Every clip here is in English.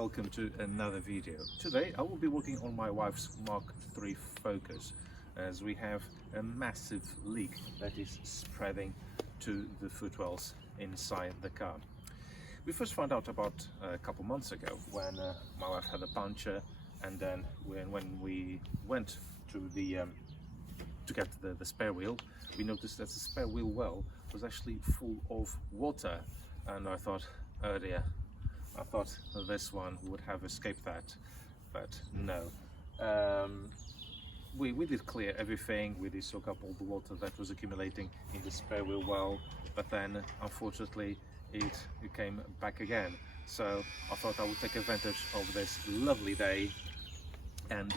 welcome to another video. Today I will be working on my wife's MK3 Focus, as we have a massive leak that is spreading to the footwells inside the car. We first found out about a couple months ago when my wife had a puncture, and then when we went to get the spare wheel, we noticed that the spare wheel well was actually full of water, and I thought, oh dear, I thought this one would have escaped that, but no. We did clear everything. We did soak up all the water that was accumulating in the spare wheel well, but then unfortunately it came back again. So I thought I would take advantage of this lovely day and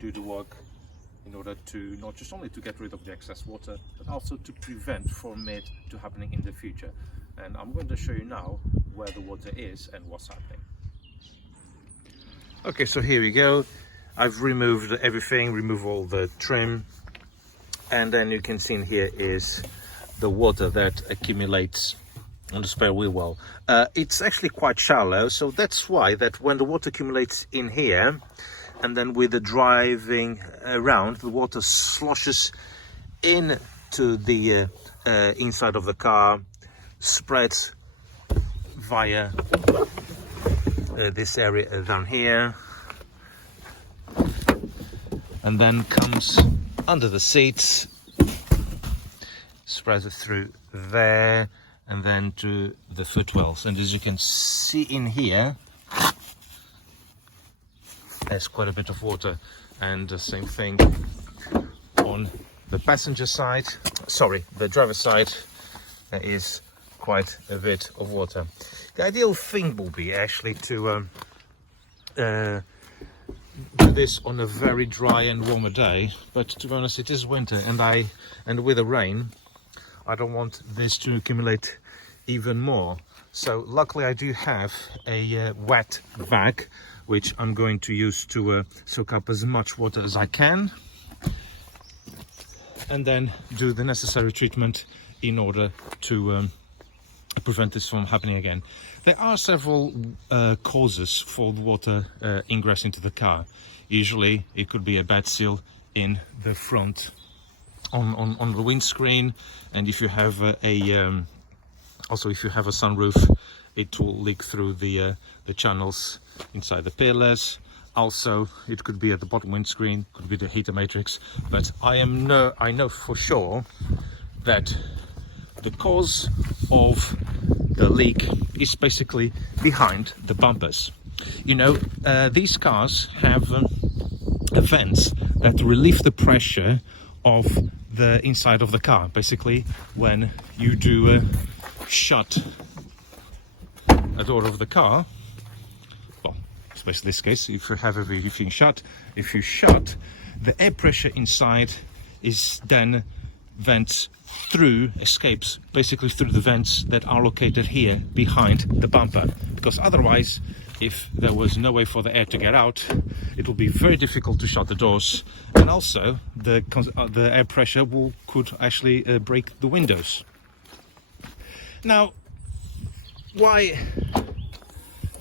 do the work in order to not just only to get rid of the excess water, but also to prevent from it to happening in the future. And I'm going to show you now where the water is and what's happening. Okay, so here we go. I've removed everything, removed all the trim, and then you can see in here is the water that accumulates on the spare wheel well. It's actually quite shallow, so that's why that when the water accumulates in here, and then with the driving around, the water sloshes into the inside of the car, spreads via this area down here, and then comes under the seats, spreads it through there, and then to the footwells. And as you can see in here, there's quite a bit of water, and the same thing on the passenger side, sorry, the driver's side. There is quite a bit of water. The ideal thing will be actually to do this on a very dry and warmer day, but to be honest, it is winter, and with the rain I don't want this to accumulate even more. So luckily I do have a wet vac, which I'm going to use to soak up as much water as I can, and then do the necessary treatment in order to prevent this from happening again. There are several causes for the water ingress into the car. Usually it could be a bad seal in the front on the windscreen, and if you have also if you have a sunroof, it will leak through the channels inside the pillars. Also, it could be at the bottom windscreen, could be the heater matrix, but I know for sure that the cause of the leak is basically behind the bumpers. You know, these cars have vents that relieve the pressure of the inside of the car. Basically, when you do shut a door of the car, well, especially this case, if you have everything shut, if you shut, the air pressure inside is then escapes basically through the vents that are located here behind the bumper, because otherwise, if there was no way for the air to get out, it will be very difficult to shut the doors, and also the air pressure could actually break the windows. Now, why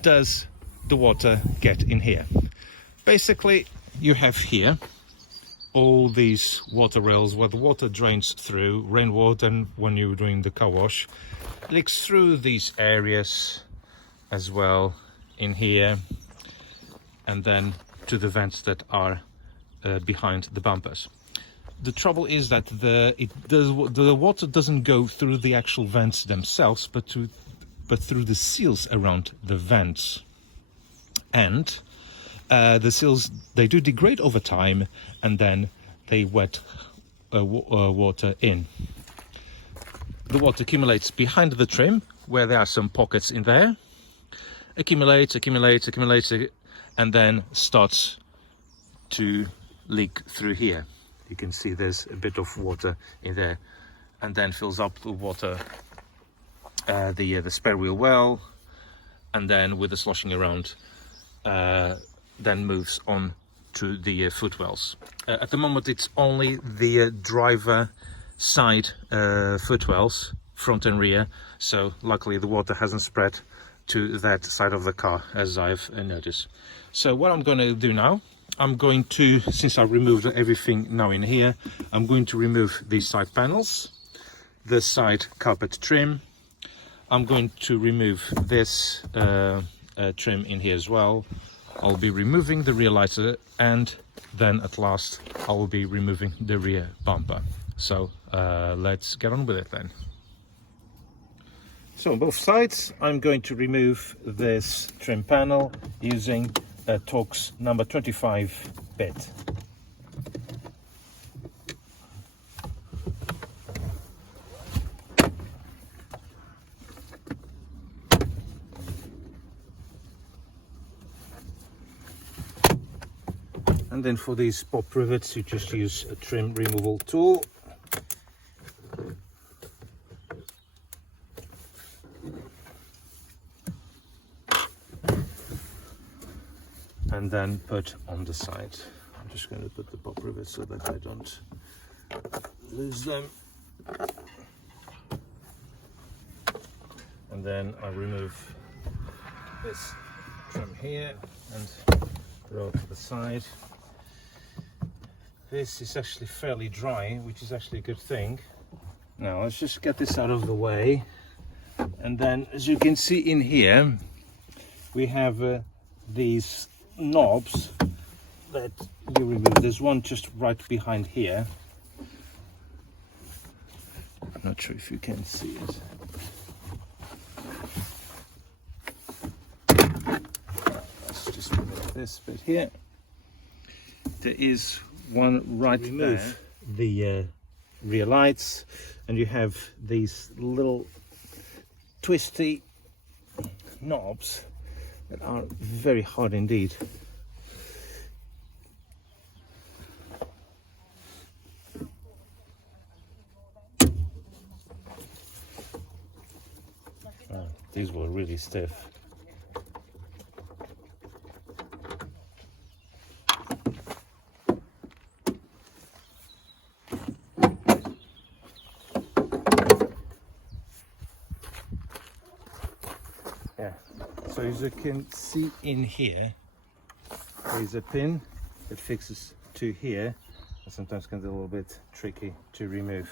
does the water get in here? Basically, you have here all these water rails where the water drains through, rainwater, and when you're doing the car wash, leaks through these areas as well in here, and then to the vents that are behind the bumpers. The trouble is that the water doesn't go through the actual vents themselves, but through the seals around the vents, and the seals, they do degrade over time, and then they wet water in. The water accumulates behind the trim, where there are some pockets in there, accumulates, and then starts to leak through here. You can see there's a bit of water in there, and then fills up the water the spare wheel well, and then with the sloshing around, then moves on to the footwells. At the moment it's only the driver side footwells, front and rear, so luckily the water hasn't spread to that side of the car, as I've noticed. So what I'm going to do now, I'm going to, since I've removed everything now in here, I'm going to remove these side panels, the side carpet trim. I'm going to remove this trim in here as well. I'll be removing the rear lights, and then at last I will be removing the rear bumper. So let's get on with it then. So on both sides I'm going to remove this trim panel using a Torx number 25 bit. And then for these pop rivets you just use a trim removal tool. And then put on the side. I'm just going to put the pop rivets so that I don't lose them. And then I remove this trim here and throw it to the side. This is actually fairly dry, which is actually a good thing. Now let's just get this out of the way. And then, as you can see in here, we have these knobs that you remove. There's one just right behind here. I'm not sure if you can see it. Let's just remove this bit here. There is one right there. The rear lights, and you have these little twisty knobs that are very hard indeed. These were really stiff. Yeah, so as you can see in here, there is a pin that fixes to here, and sometimes can be a little bit tricky to remove.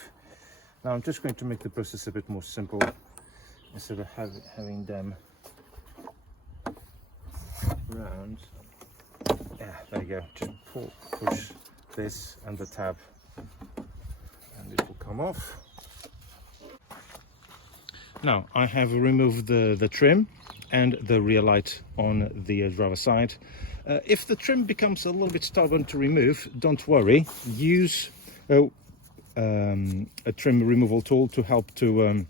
Now I'm just going to make the process a bit more simple, instead of having them round. Yeah, there you go. Just push this and the tab, and it will come off. Now I have removed the trim and the rear light on the driver's side. If the trim becomes a little bit stubborn to remove, don't worry. Use a trim removal tool to help to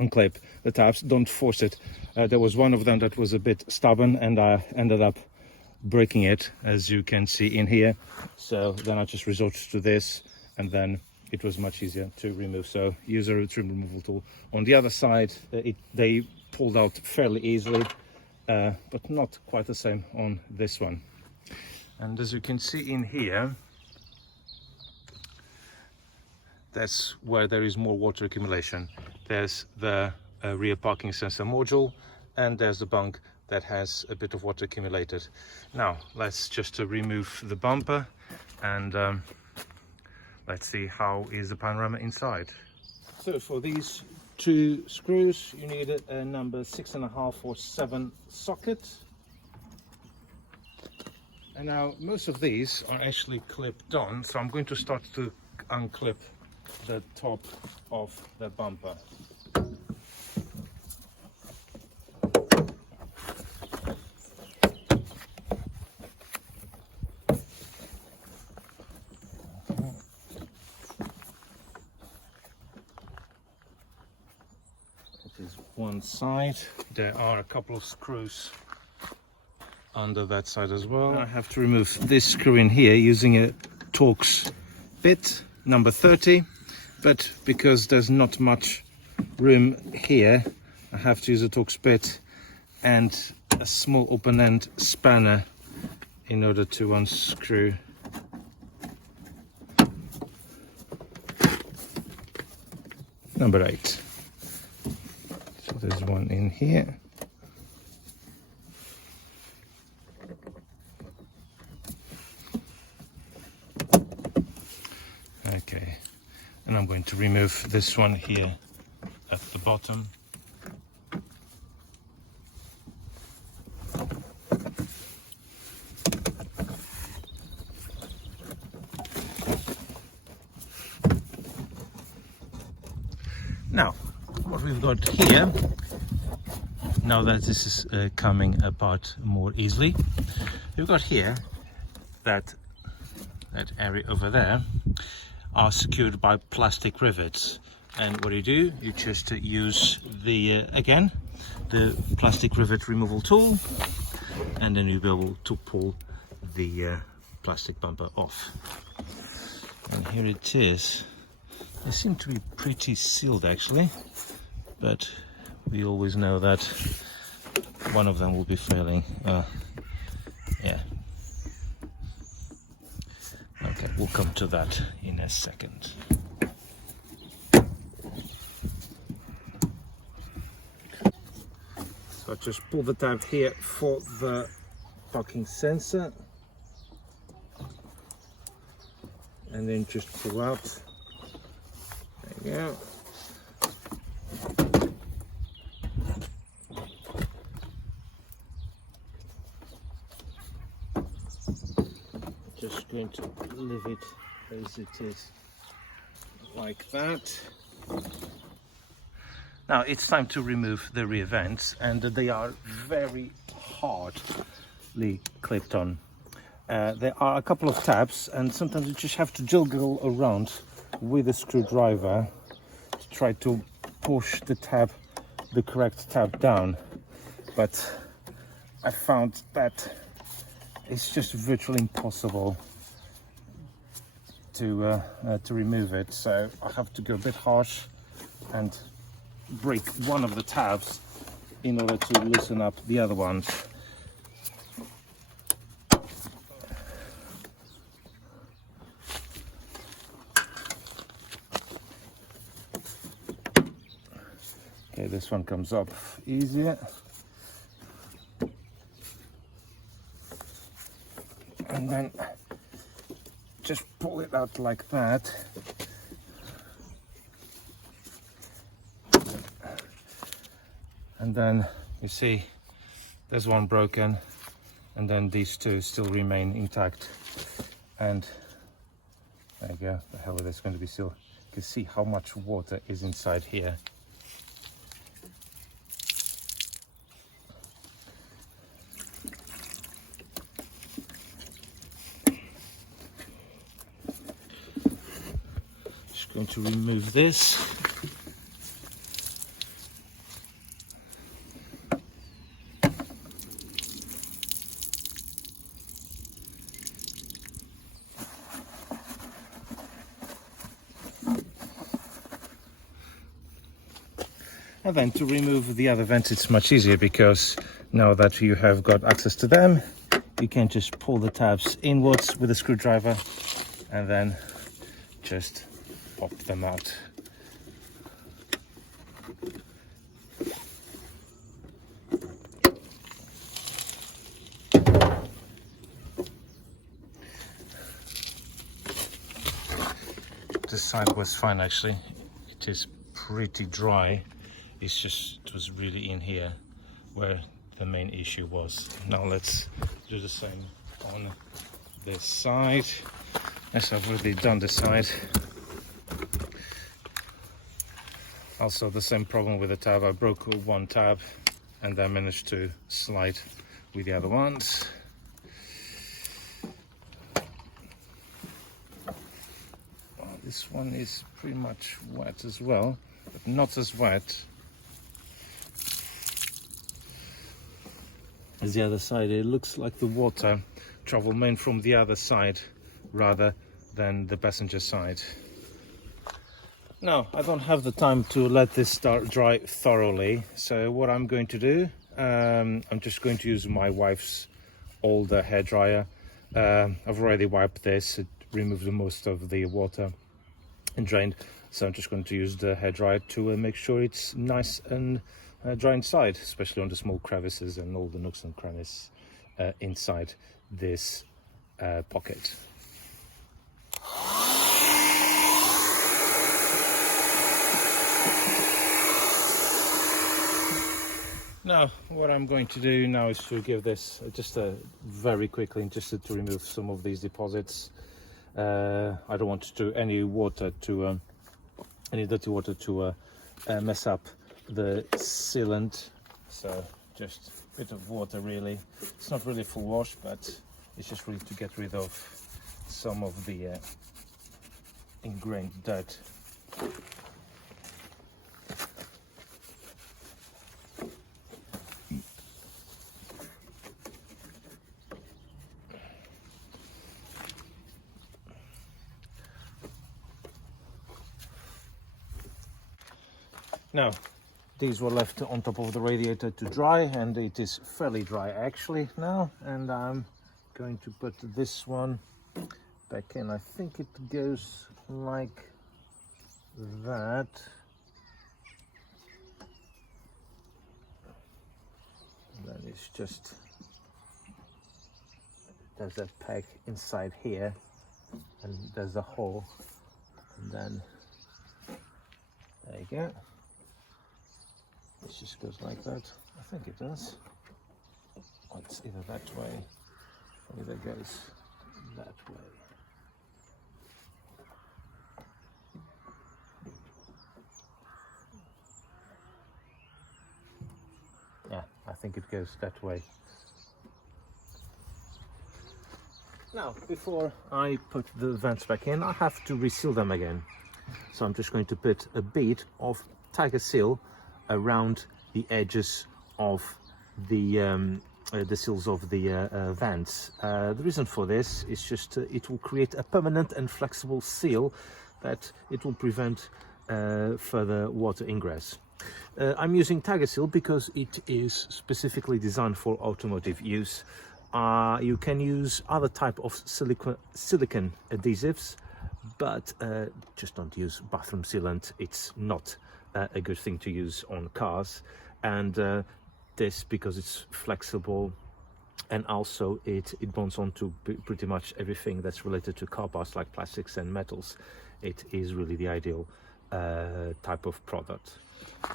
unclip the tabs. Don't force it. There was one of them that was a bit stubborn, and I ended up breaking it, as you can see in here. So then I just resorted to this, and then it was much easier to remove. So use a trim removal tool. On the other side, they pulled out fairly easily, but not quite the same on this one. And as you can see in here, that's where there is more water accumulation. There's the rear parking sensor module, and there's the bunk that has a bit of water accumulated. Now let's just remove the bumper, and let's see how is the panorama inside. So for these two screws you need a number 6.5 or 7 socket. And now most of these are actually clipped on, so I'm going to start to unclip the top of the bumper. This is one side. There are a couple of screws under that side as well. I have to remove this screw in here using a Torx bit number 30, but because there's not much room here, I have to use a Torx bit and a small open end spanner in order to unscrew number 8. So there's one in here. I'm going to remove this one here at the bottom. Now, what we've got here, now that this is coming apart more easily, we've got here that area over there are secured by plastic rivets. And what you just use the again the plastic rivet removal tool, and then you'll be able to pull the plastic bumper off. And here it is. They seem to be pretty sealed actually, but we always know that one of them will be failing. Yeah. Okay, we'll come to that in a second. So just pull the tab here for the parking sensor, and then just pull out. There you go. Just going to leave it as it is, like that. Now it's time to remove the rear vents, and they are very hardly clipped on. There are a couple of tabs, and sometimes you just have to jiggle around with a screwdriver to try to push the correct tab down. But I found that it's just virtually impossible to remove it, so I have to go a bit harsh and break one of the tabs in order to loosen up the other ones. Okay, this one comes up easier. And then just pull it out like that. And then you see there's one broken, and then these two still remain intact. And there you go, the hell is going to be sealed. You can see how much water is inside here. Just going to remove this. And then to remove the other vents, it's much easier, because now that you have got access to them, you can just pull the tabs inwards with a screwdriver and then just pop them out. This side was fine actually. It is pretty dry. It was really in here where the main issue was. Now let's do the same on this side. Yes, I've already done this side. Also the same problem with the tab. I broke one tab and then managed to slide with the other ones. Well, this one is pretty much wet as well, but not as wet as the other side. It looks like the water travel main from the other side rather than the passenger side. Now I don't have the time to let this start dry thoroughly, so what I'm going to do, I'm just going to use my wife's older hairdryer. I've already wiped this, it removed most of the water and drained, so I'm just going to use the hairdryer to make sure it's nice and dry inside, especially on the small crevices and all the nooks and crannies inside this pocket. Now what I'm going to do now is to give this just very quickly, just to remove some of these deposits. I don't want any dirty water to mess up the sealant, so just a bit of water really. It's not really full wash, but it's just really to get rid of some of the ingrained dirt. Now, these were left on top of the radiator to dry, and it is fairly dry actually now, and I'm going to put this one back in. I think it goes like that. And then it's just, there's a peg inside here, and there's a hole, and then there you go. It just goes like that. I think it does. Oh, it's either that way or either goes that way. Yeah, I think it goes that way. Now, before I put the vents back in, I have to reseal them again. So I'm just going to put a bit of Tiger Seal around the edges of the seals of the vents. The reason for this is just it will create a permanent and flexible seal that it will prevent further water ingress. I'm using Tiger Seal because it is specifically designed for automotive use. You can use other type of silicone adhesives, but just don't use bathroom sealant. It's not a good thing to use on cars, and this, because it's flexible and also it bonds onto pretty much everything that's related to car parts like plastics and metals, it is really the ideal type of product.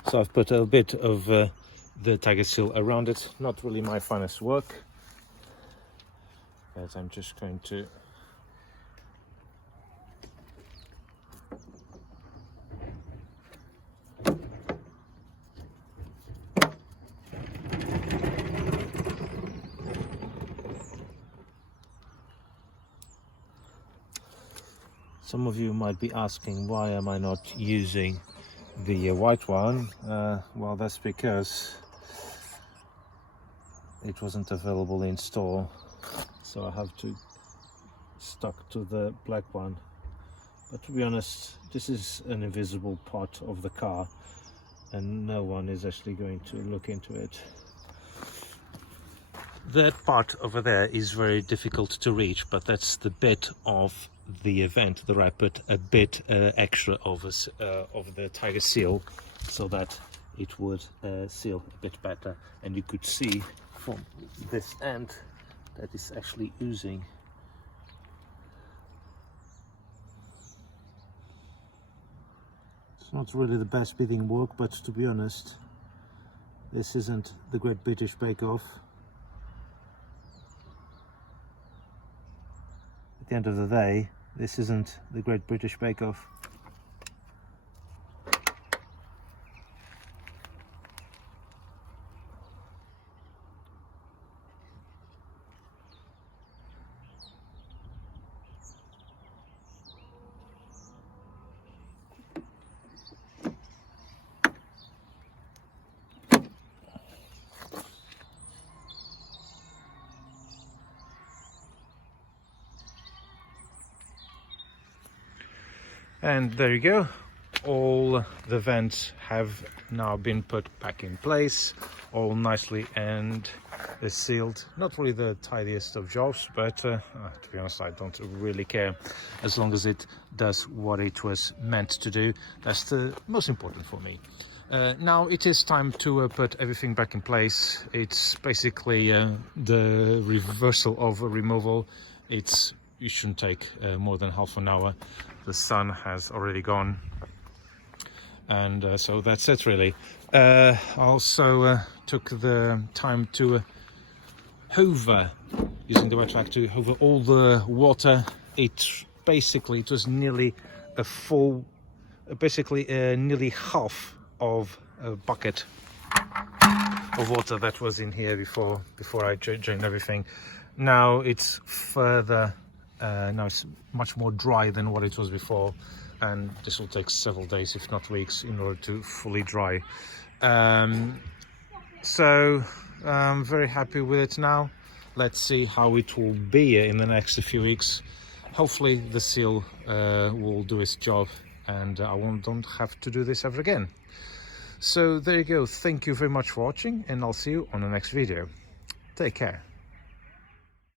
So I've put a bit of the Tiger Seal around it. Not really my finest work, as I'm just going to Some of you might be asking, why am I not using the white one? Well, that's because it wasn't available in store, so I have to stuck to the black one. But to be honest, this is an invisible part of the car, and no one is actually going to look into it. That part over there is very difficult to reach, but that's the bit of the event that I put a bit extra of the Tiger Seal, so that it would seal a bit better, and you could see from this end that it's actually oozing. It's not really the best bidding work, but to be honest, this isn't the Great British Bake Off. At the end of the day, this isn't the Great British Bake Off. And there you go, all the vents have now been put back in place, all nicely and sealed. Not really the tidiest of jobs, but to be honest, I don't really care, as long as it does what it was meant to do. That's the most important for me. Now it is time to put everything back in place. It's basically the reversal of a removal. It shouldn't take more than half an hour. The sun has already gone, and so that's it really. Also took the time to hoover, using the wet vac to hoover all the water. It was nearly a full, nearly half of a bucket of water that was in here before I drained everything. Now it's further, now it's much more dry than what it was before, and this will take several days, if not weeks, in order to fully dry. So I'm very happy with it now. Let's see how it will be in the next few weeks. Hopefully the seal will do its job, and I don't have to do this ever again. So there you go. Thank you very much for watching, and I'll see you on the next video. Take care.